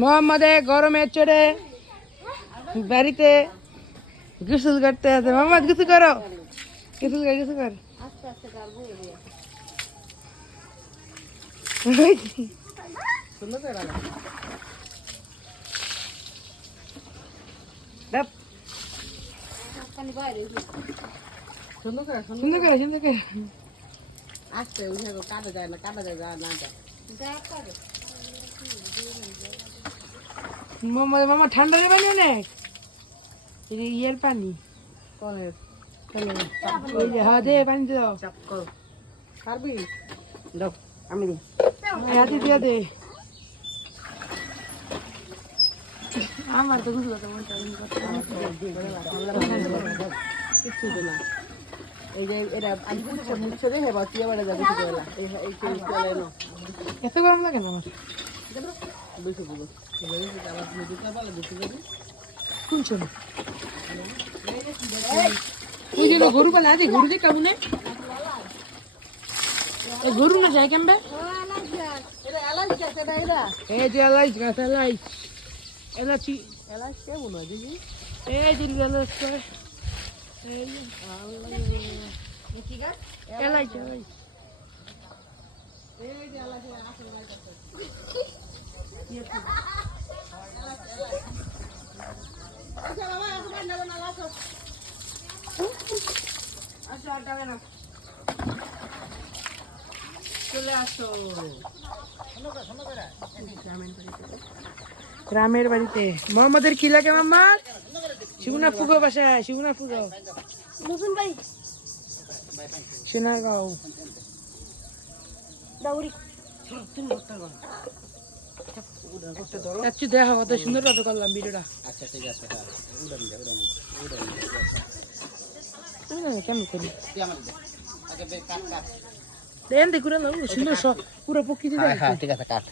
মোহাম্মদে গরমের চড়ে বাড়িতে গোসল করতে আছে। মোহাম্মদ গোসল করো, গোসল কর। সুন্দর করে আস্তে উঠে কাটা যায় না না যায়। মামা ঠান্ডা পানি অনেক, ইয়ের পানি কলের ওই যে হ্যাঁ দে পানি দাও, পারবি দাও আমি দিই হাতে দিয়ে দে। আমার তো বুঝলো তো কিছু না। এই যে এরা মুছে দেখে বা তুই আবার যাবি এত গরম লাগে না আমার। বেশি বুঝো শুনছো না ওই যে গরু পালা আছে, গরু যে কেমন গরু না যায় কেমবে এই যে এলাইচ গাছ, এলাচি এলাচ কেমন হয় দিদি? এই যে এলাচ এলাইচ চলে আসো গ্রামের বাড়িতে। মোহাম্মদের কি লাগে মাম্মা? শিবনা ফুগো বাসায়, শিবনা ফুগো সোনারগাঁও দেখা কত সুন্দর ভাবে করলাম ভিডিওটা। আচ্ছা ঠিক আছে কেমন করি আগে কাট দেন দেখুন সুন্দর পুরো প্রকৃতি। হ্যাঁ ঠিক আছে কাট।